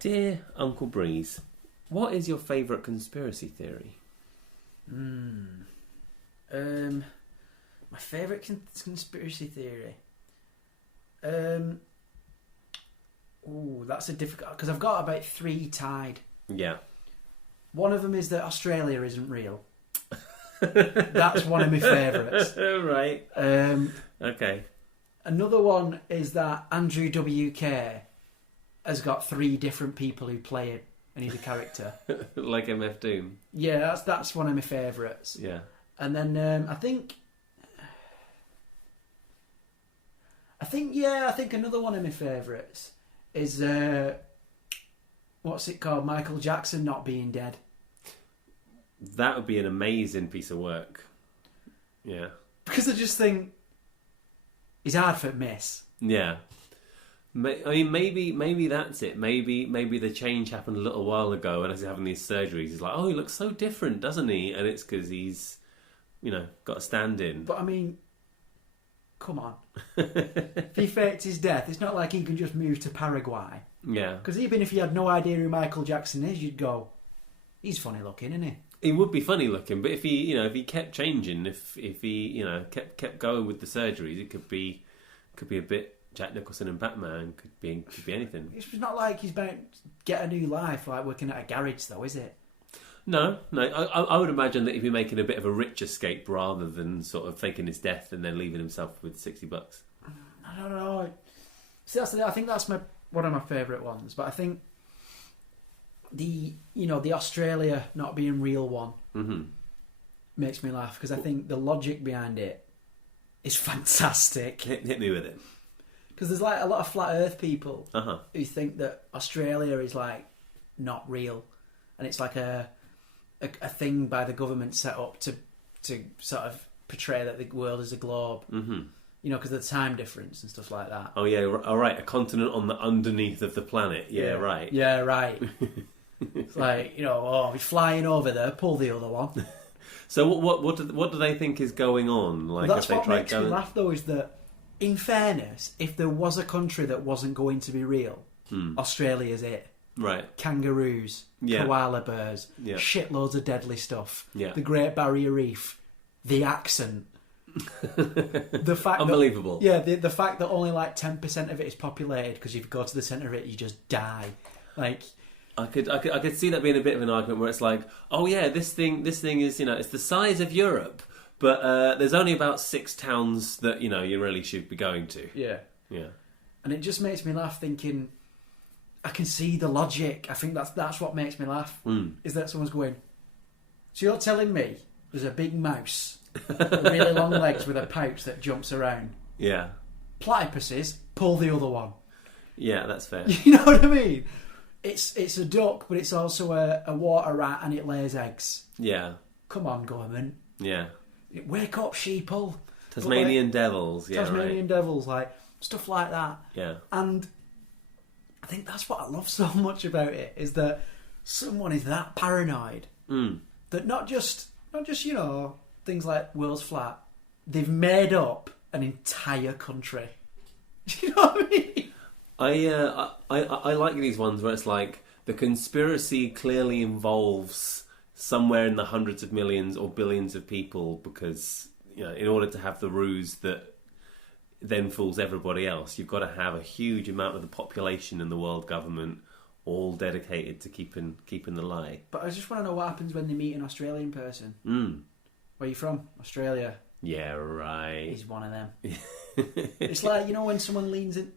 Dear Uncle Breeze, what is your favourite conspiracy theory? My favourite conspiracy theory. That's a difficult... Because I've got about 3 tied. Yeah. One of them is that Australia isn't real. That's one of my favourites. Right. Okay. Another one is that Andrew WK has got 3 different people who play him, and he's a character. Like MF Doom. Yeah, that's one of my favourites. Yeah. And then I think another one of my favourites is what's it called? Michael Jackson not being dead. That would be an amazing piece of work. Yeah. Because I just think he's hard for miss. Yeah. I mean, maybe that's it. Maybe the change happened a little while ago, and as he's having these surgeries, he's like, oh, he looks so different, doesn't he? And it's because he's, you know, got a stand-in. But I mean, come on. If he faked his death, it's not like he can just move to Paraguay. Yeah. Because even if you had no idea who Michael Jackson is, you'd go, he's funny looking, isn't he? He would be funny looking, but if he kept changing, if he kept going with the surgeries, it could be a bit Jack Nicholson and Batman. Could be anything. It's not like he's about to get a new life like working at a garage, though, is it? No. I would imagine that he'd be making a bit of a rich escape rather than sort of faking his death and then leaving himself with $60. I don't know. See, I think that's one of my favourite ones. But I think the Australia not being real one makes me laugh because I think the logic behind it is fantastic. Hit me with it. Because there's like a lot of flat Earth people Uh-huh. who think that Australia is like not real, and it's like a thing by the government set up to sort of portray that the world is a globe. Mm-hmm. You know, because of the time difference and stuff like that. Oh yeah, all right. A continent on the underneath of the planet. Yeah, right. Yeah, right. It's like, you know, oh, we're flying over there, pull the other one. So what do they think is going on? Like, Well, that's if they what try makes me going... laugh, though, is that, in fairness, if there was a country that wasn't going to be real, Australia's it. Right. Kangaroos, Yeah. koala bears, Yeah. shitloads of deadly stuff, Yeah. the Great Barrier Reef, the accent. The fact Unbelievable. the fact that only like 10% of it is populated, because if you go to the centre of it, you just die. Like, I could see that being a bit of an argument where it's like, oh yeah, this thing is, you know, it's the size of Europe, but there's only about 6 towns that, you know, you really should be going to. yeah. Yeah. And it just makes me laugh thinking, I can see the logic. I think that's what makes me laugh, is that someone's going, so you're telling me there's a big mouse with really long legs with a pouch that jumps around. Yeah. Platypuses, pull the other one. Yeah, that's fair. You know what I mean? It's a duck, but it's also a water rat, and it lays eggs. Yeah. Come on, government. Yeah. Wake up, sheeple. Tasmanian devils. Yeah, Tasmanian right. devils, like, stuff like that. Yeah. And I think that's what I love so much about it, is that someone is that paranoid that not just you know, things like world's flat, they've made up an entire country. You know what I mean? I like these ones where it's like the conspiracy clearly involves somewhere in the hundreds of millions or billions of people, because, you know, in order to have the ruse that then fools everybody else, you've got to have a huge amount of the population and the world government all dedicated to keeping the lie. But I just want to know what happens when they meet an Australian person. Where are you from? Australia. Yeah, right. He's one of them. It's like, you know, when someone leans in.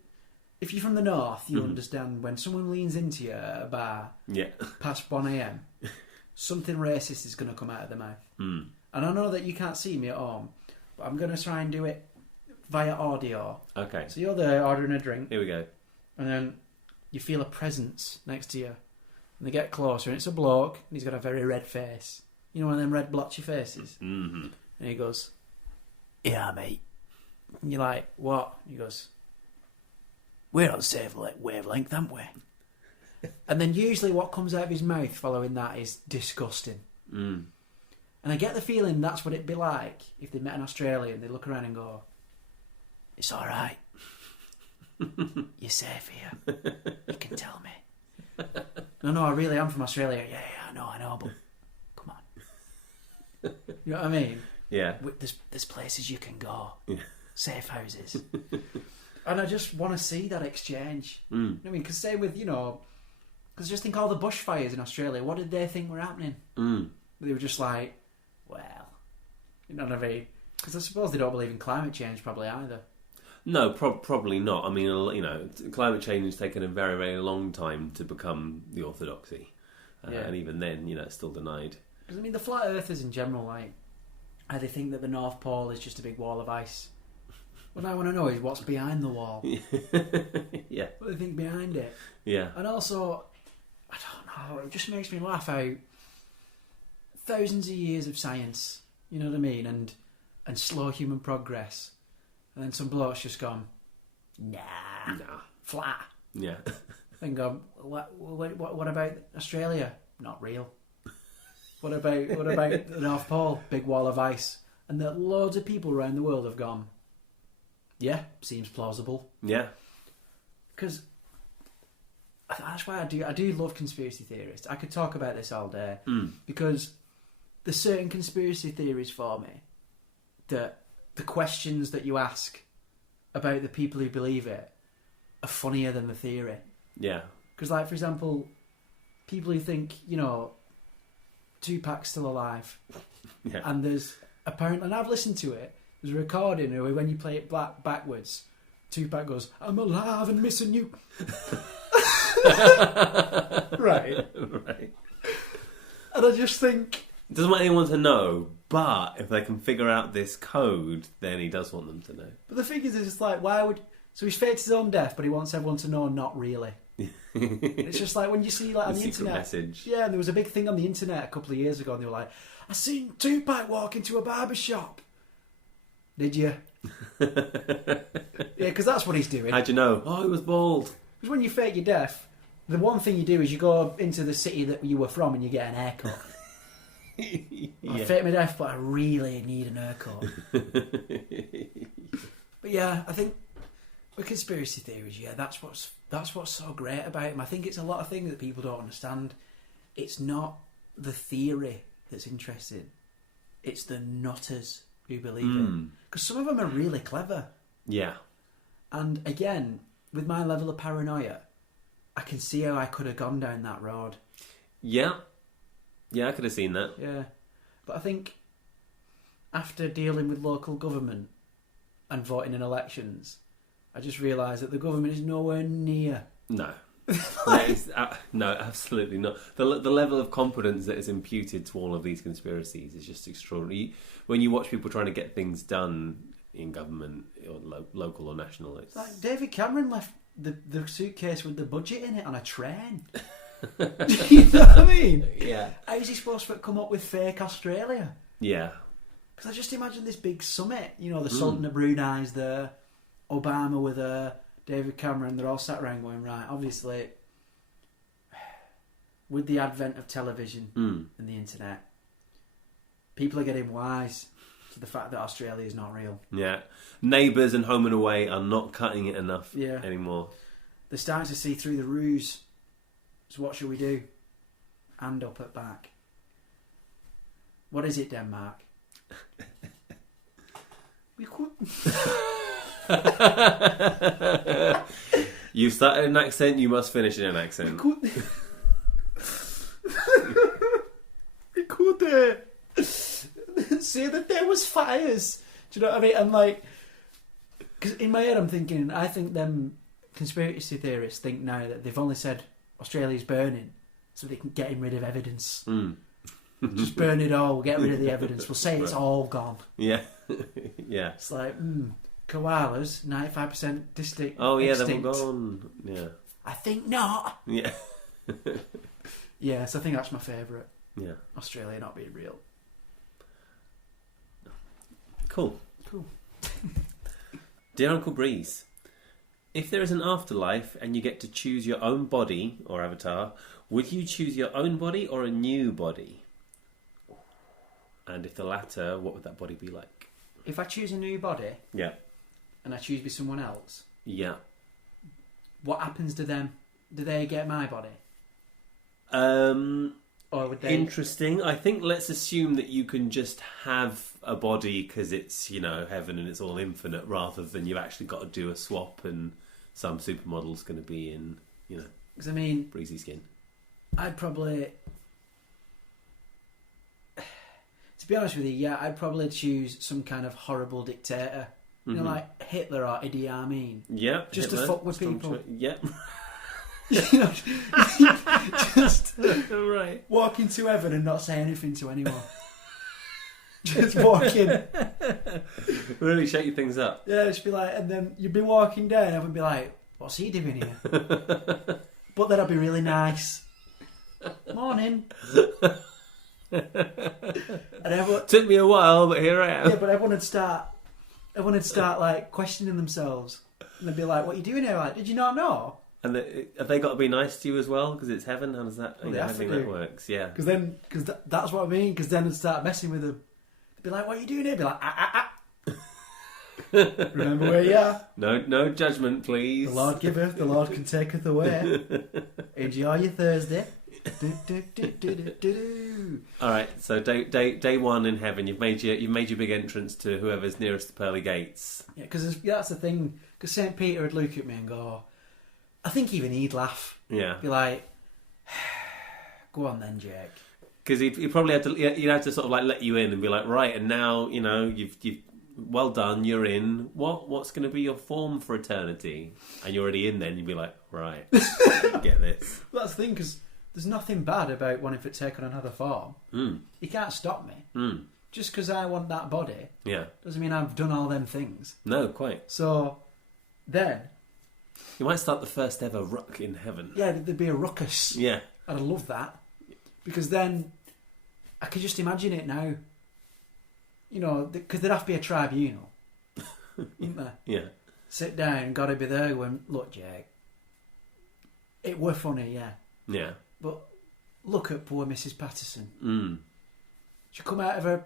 If you're from the north, you understand when someone leans into you at a bar past 1 a.m, something racist is going to come out of their mouth. And I know that you can't see me at home, but I'm going to try and do it via audio. Okay. So you're there ordering a drink, Here we go. and then you feel a presence next to you, and they get closer, and it's a bloke, and he's got a very red face. You know, one of them red blotchy faces? Mm-hmm. And he goes, yeah, mate. And you're like, what? And he goes, we're on the same wavelength, aren't we? And then usually what comes out of his mouth following that is disgusting. And I get the feeling that's what it'd be like if they met an Australian. They look around and go, it's all right. You're safe here. You can tell me. No, I really am from Australia. Yeah, I know, but come on. You know what I mean? Yeah. There's places you can go. Safe houses. And I just want to see that exchange. You know what I mean? Because say with, you know, because just think all the bushfires in Australia, what did they think were happening? They were just like, well, you know what I mean? Because I suppose they don't believe in climate change probably either. No, probably not. I mean, you know, climate change has taken a very, very long time to become the orthodoxy. And even then, you know, it's still denied. Because, I mean, the flat earthers in general, like, they think that the North Pole is just a big wall of ice. What I want to know is what's behind the wall. Yeah. What do they think behind it? Yeah. And also, I don't know, it just makes me laugh how thousands of years of science, you know what I mean, and slow human progress, and then some bloke's just gone, nah, flat. Yeah. Then go, what about Australia? Not real. What about the North Pole? Big wall of ice. And that loads of people around the world have gone, yeah, seems plausible. Yeah. Because that's why I do love conspiracy theorists. I could talk about this all day. Because there's certain conspiracy theories for me that the questions that you ask about the people who believe it are funnier than the theory. Yeah. Because, like, for example, people who think, you know, Tupac's still alive. Yeah. And there's apparently, and I've listened to it, there's a recording where when you play it backwards, Tupac goes, I'm alive and missing you. Right. Right. And I just think, Doesn't want anyone to know, but if they can figure out this code, then he does want them to know. but the thing is, it's like, why would, So he's faked his own death, but he wants everyone to know not really. It's just like when you see like on the secret internet. message. Yeah, and there was a big thing on the internet a couple of years ago, and they were like, "I seen Tupac walk into a barber shop." Did you? Yeah, because that's what he's doing. How'd you know? Oh, he was bald. Because when you fake your death, the one thing you do is you go into the city that you were from and you get an haircut. I fake my death, but I really need an haircut. But yeah, I think with conspiracy theories, yeah, that's what's so great about them. I think it's a lot of things that people don't understand. It's not the theory that's interesting; it's the nutters who believe it. Because some of them are really clever. Yeah. And again, with my level of paranoia, I can see how I could have gone down that road. Yeah. Yeah, I could have seen that. Yeah. But I think after dealing with local government and voting in elections, I just realised that the government is nowhere near. No. No, absolutely not. The level of confidence that is imputed to all of these conspiracies is just extraordinary. When you watch people trying to get things done in government, or local or national, it's like David Cameron left the suitcase with the budget in it on a train. You know what I mean? Yeah. How is he supposed to come up with fake Australia? Yeah. Because I just imagine this big summit. You know, the Sultan of Brunei's there, Obama with her, David Cameron. They're all sat around going, right, obviously, with the advent of television and the internet, people are getting wise to the fact that Australia is not real. Yeah. Neighbours and Home and Away are not cutting it enough anymore. They're starting to see through the ruse. So what should we do? Hand up at back. What is it, Denmark? We could... You've started an accent, you must finish in an accent. We could say that there was fires. Do you know what I mean? And like, because in my head I'm thinking, I think them conspiracy theorists think now that they've only said Australia's burning so they can get rid of evidence. Just burn it all, we'll get rid of the evidence, we'll say it's all gone. Yeah. Yeah. It's like, koalas, 95% distinct. Oh yeah, extinct. they've all gone. Yeah. I think not. Yeah. Yeah, so I think that's my favourite. Yeah. Australia not being real. Cool. Cool. Dear Uncle Breeze, if there is an afterlife and you get to choose your own body or avatar, would you choose your own body or a new body? And if the latter, what would that body be like? If I choose a new body, Yeah. and I choose to be someone else, Yeah. what happens to them? Do they get my body? Or would they... Interesting. I think let's assume that you can just have a body because it's, heaven and it's all infinite, rather than you've actually got to do a swap and some supermodel's going to be in, Because I mean, breezy skin. I'd probably... To be honest with you, yeah, I'd probably choose some kind of horrible dictator. You know, like Hitler or Idi Amin. Yeah. Just Hitler, to fuck with people. Yeah. Just right. walk into heaven and not say anything to anyone. Just walk in. Really shake things up. Yeah, just be like, and then you'd be walking down and be like, what's he doing here? But then I'd be really nice. Morning. And everyone, Took me a while, but here I am. yeah, but everyone would start like questioning themselves. And they'd be like, what are you doing here? Like, did you not know? And have they got to be nice to you as well? Because it's heaven. How does that? Well, they I have think to that do. works. Yeah. Because that's what I mean. Because then I'd start messing with them. They'd be like, what are you doing here? I'd be like, Remember where you are. No judgment, please. The Lord giveth, the Lord can taketh away. Enjoy your Thursday. All right. So day one in heaven, you've made your big entrance to whoever's nearest the pearly gates. Yeah, because that's the thing. Because St. Peter would look at me and go, I think even he'd laugh. Yeah. Be like, go on then, Jake. Because he'd probably have to. He'd have to sort of like let you in and be like, right, and now you've well done, you're in. What's going to be your form for eternity? And you're already in. Then you'd be like, right, get this. Well, that's the thing, because there's nothing bad about wanting to take on another form. You can't stop me. Just because I want that body Yeah. doesn't mean I've done all them things. No, quite. So then, You might start the first ever ruck in heaven. yeah, there'd be a ruckus. Yeah. I'd love that. Because then, I could just imagine it now. You know, because there'd have to be a tribunal. Wouldn't there? Yeah. Sit down, gotta be there when, look, Jake, it were funny, yeah. Yeah. But look at poor Mrs. Patterson. Mm. She come out of her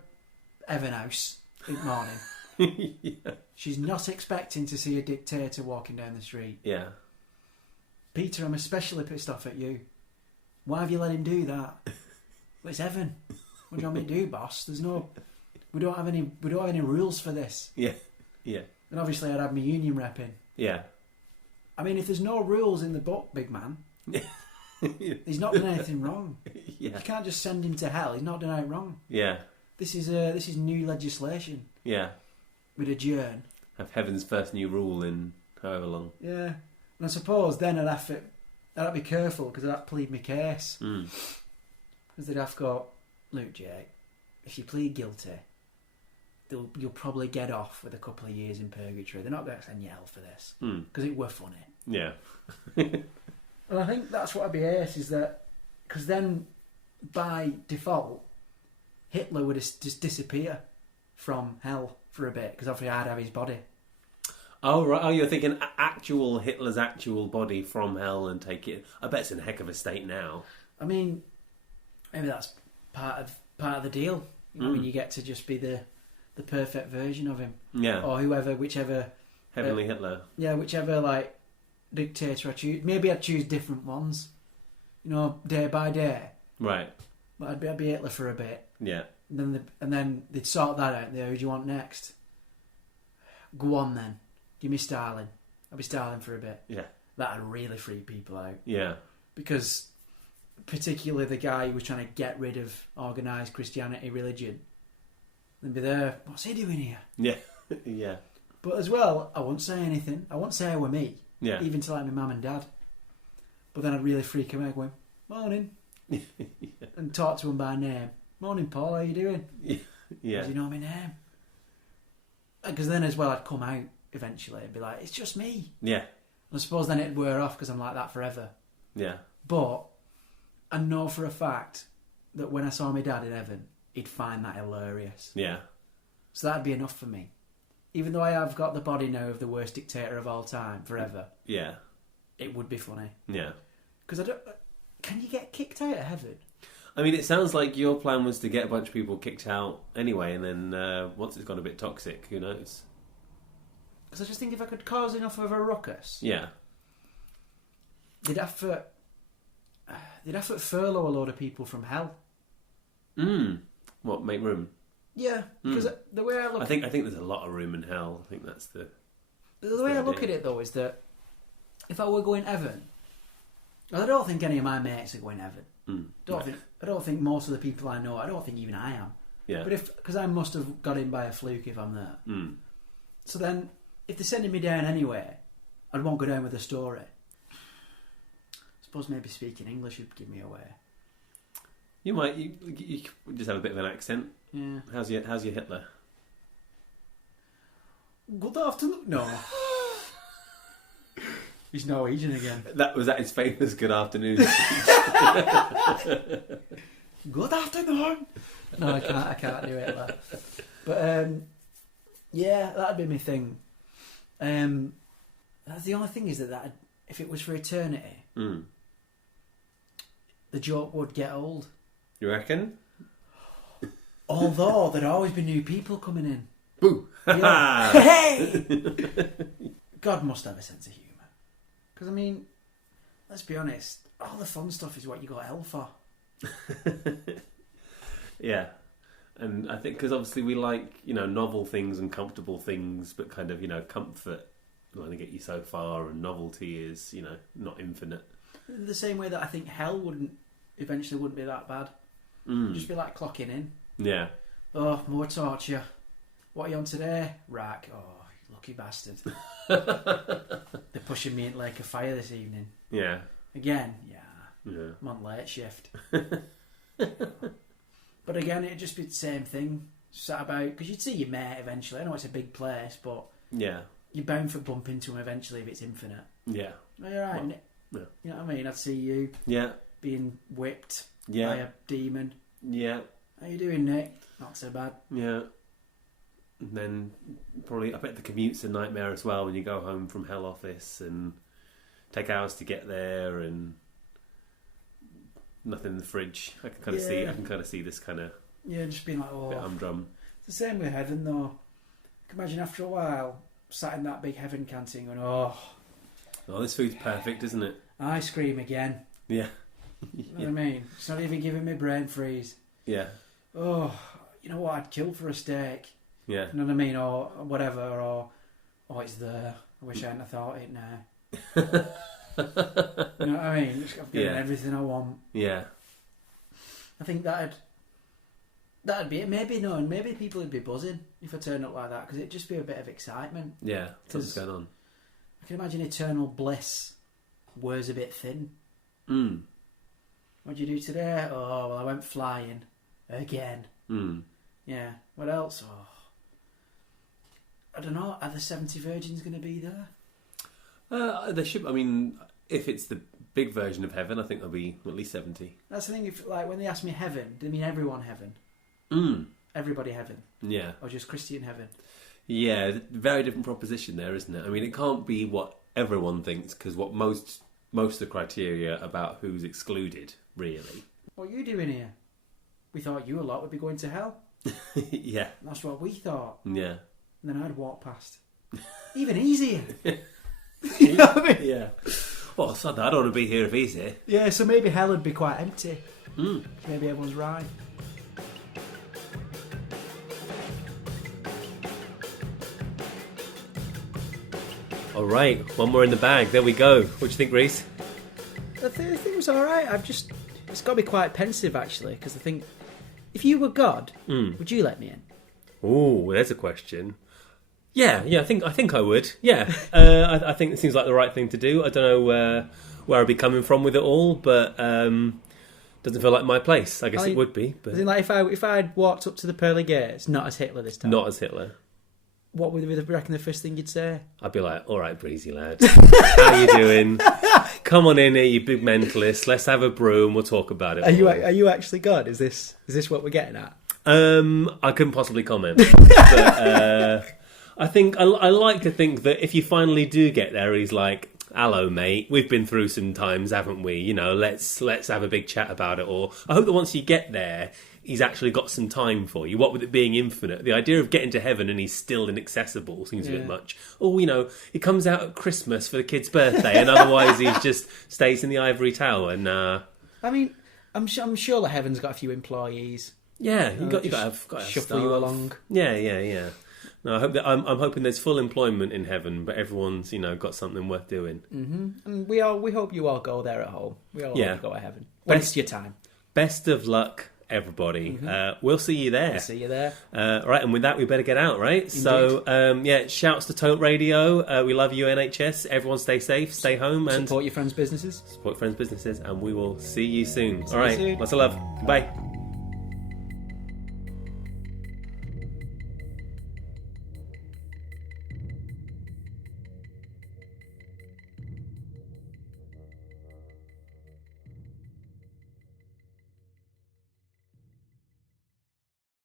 heaven house in the morning. Yeah. She's not expecting to see a dictator walking down the street. Yeah. Peter, I'm especially pissed off at you. Why have you let him do that? Well, it's heaven. What do you want me to do, boss? We don't have any rules for this. Yeah. Yeah. And obviously I'd have my union rep in. Yeah. I mean, if there's no rules in the book, big man, he's not done anything wrong. Yeah. You can't just send him to hell. He's not done anything wrong. Yeah. This is new legislation. Yeah. We'd adjourn. Have heaven's first new rule in however long. Yeah. And I suppose then I'd have to be careful because I'd have to plead my case. Mm. Because they'd have to go, look, Jake, if you plead guilty, you'll probably get off with a couple of years in purgatory. They're not going to send you hell for this because it were funny. Yeah. And I think that's what I'd be ace is that because then by default Hitler would just disappear from hell for a bit because obviously I'd have his body. Oh, right. Oh, you're thinking actual Hitler's actual body from hell and take it. I bet it's in a heck of a state now. I mean, maybe that's part of the deal. You know, when you get to just be the perfect version of him. Yeah. Or whichever Heavenly Hitler. Yeah, whichever like dictator I choose. Maybe I'd choose different ones. You know, day by day. Right. But I'd be Hitler for a bit. Yeah. And then they'd sort that out. Who do you want next? Go on then. Give me Stalin. I'll be Stalin for a bit. Yeah. That'd really freak people out. Yeah. Because particularly the guy who was trying to get rid of organised Christianity religion. They'd be there, what's he doing here? Yeah. Yeah. But as well, I won't say anything. I won't say it were me. Yeah. Even to like my mum and dad. But then I'd really freak him out going, morning. Yeah. And talk to him by name. Morning, Paul, how you doing? Yeah. Does he know my name? Because then as well I'd come out eventually and be like, it's just me. Yeah. And I suppose then it'd wear off because I'm like that forever. Yeah. But I know for a fact that when I saw my dad in heaven, he'd find that hilarious. Yeah. So that'd be enough for me. Even though I have got the body now of the worst dictator of all time forever, Yeah. it would be funny. Yeah. Because I don't... Can you get kicked out of heaven? I mean, it sounds like your plan was to get a bunch of people kicked out anyway, and then once it's gone a bit toxic, who knows? Because I just think if I could cause enough of a ruckus, Yeah. they'd have to furlough a load of people from hell. What, make room? Yeah, because the way I look, I think there's a lot of room in hell. I think that's the way I the look idea. at it though is that if I were going heaven, I don't think any of my mates are going heaven. I don't think most of the people I know. I don't think even I am. Yeah. But because I must have got in by a fluke if I'm there. So then, if they're sending me down anyway, I won't go down with a story. I suppose maybe speaking English would give me away. You might. You just have a bit of an accent. Yeah. How's your Hitler? Good afternoon. No. He's Norwegian again. That was his famous good afternoon. Good afternoon. No, I can't do it. Like. But yeah, that'd be my thing. That's the only thing is that if it was for eternity, the joke would get old. You reckon? Although there'd always be new people coming in. Boo! Yeah. Hey! God must have a sense of humour. Because I mean, let's be honest, all the fun stuff is what you got hell for. Yeah. And I think because obviously we like, novel things and comfortable things, but kind of, comfort will only get you so far, and novelty is, not infinite. In the same way that I think hell eventually wouldn't be that bad. Just be like clocking in. Yeah. Oh, more torture. What are you on today? Rack. Oh, you lucky bastard. They're pushing me into Lake of Fire this evening. Yeah. Again? Yeah. Yeah. I'm on late shift. But again, it'd just be the same thing. Sat about, because you'd see your mate eventually. I know it's a big place, but Yeah. you're bound for bump into him eventually if it's infinite. Yeah. Are you alright, Well, Nick? yeah. You know what I mean? I'd see you Yeah. being whipped by Yeah. a demon. Yeah. How you doing, Nick? Not so bad. Yeah. And then probably, I bet the commute's a nightmare as well when you go home from hell office and take hours to get there and nothing in the fridge. I can kind of see. Yeah. I can kind of see this kind of Yeah, just being like, bit oh. humdrum. It's the same with heaven, though. I can imagine after a while, sat in that big heaven canteen going, oh, Oh, this food's perfect, isn't it? ice cream again. Yeah. You know what I mean? It's not even giving me brain freeze. Yeah. Oh, you know what? I'd kill for a steak. Yeah. You know what I mean? Or whatever. Or, oh, it's there. I wish I hadn't have thought it now. You know what I mean? I'm getting Yeah. everything I want. Yeah. I think that'd be it. Maybe people would be buzzing if I turned up like that, because it'd just be a bit of excitement. Yeah. Something's 'Cause- going on. I can imagine eternal bliss wears a bit thin. Mm. What'd you do today? Oh, well, I went flying again. Mm. Yeah. What else? Oh, I don't know. Are the 70 virgins going to be there? There should. I mean, if it's the big version of heaven, I think there'll be at least 70. That's the thing. If like when they ask me heaven, do they mean everyone heaven? Mm. Everybody heaven, Yeah. or just Christian heaven? Yeah. Very different proposition there, isn't it? I mean, it can't be what everyone thinks, because what most of the criteria about who's excluded, really. What are you doing here? We thought you a lot would be going to hell. Yeah. That's what we thought. Yeah. And then I'd walk past. Even easier. You know what I mean? Yeah. Well, son, I don't want to be here if he's here. Yeah, so maybe hell would be quite empty. Mm. Maybe everyone's right. All right, one more in the bag. There we go. What do you think, Reese? I think it was alright. It's got to be quite pensive, actually, because I think, if you were God, would you let me in? Oh, there's a question. Yeah. I think I would. Yeah. I think it seems like the right thing to do. I don't know where I'd be coming from with it all, but doesn't feel like my place. I guess it would be, but As in, like, if I'd walked up to the pearly gates, not as Hitler this time, not as Hitler. what would you reckon the first thing you'd say? I'd be like, all right, breezy lad, how you doing? Come on in here, you big mentalist. Let's have a brew and we'll talk about it. Are you actually God? Is this what we're getting at? I couldn't possibly comment. But, I think I like to think that if you finally do get there, he's like, hello, mate. We've been through some times, haven't we? You know, let's have a big chat about it. Or I hope that once you get there, he's actually got some time for you. What with it being infinite, the idea of getting to heaven and he's still inaccessible seems a bit much. Oh, you know, he comes out at Christmas for the kid's birthday, and otherwise he just stays in the ivory tower. Nah. I mean, I'm sure that heaven's got a few employees. Yeah, you got to have shuffle staff. you along. Yeah. No, I hope that I'm hoping there's full employment in heaven, but everyone's got something worth doing. Mm-hmm. And we hope you all go there at home. We all hope you go to heaven. Waste your time. Best of luck, everybody. We'll see you there. I'll see you there. Right, and with that, we better get out, right? Indeed. So, shouts to Tote Radio. We love you, NHS. Everyone stay safe, stay home, and support your friends' businesses. support friends' businesses, and we will see you soon. See All you right, soon. lots of love. Bye.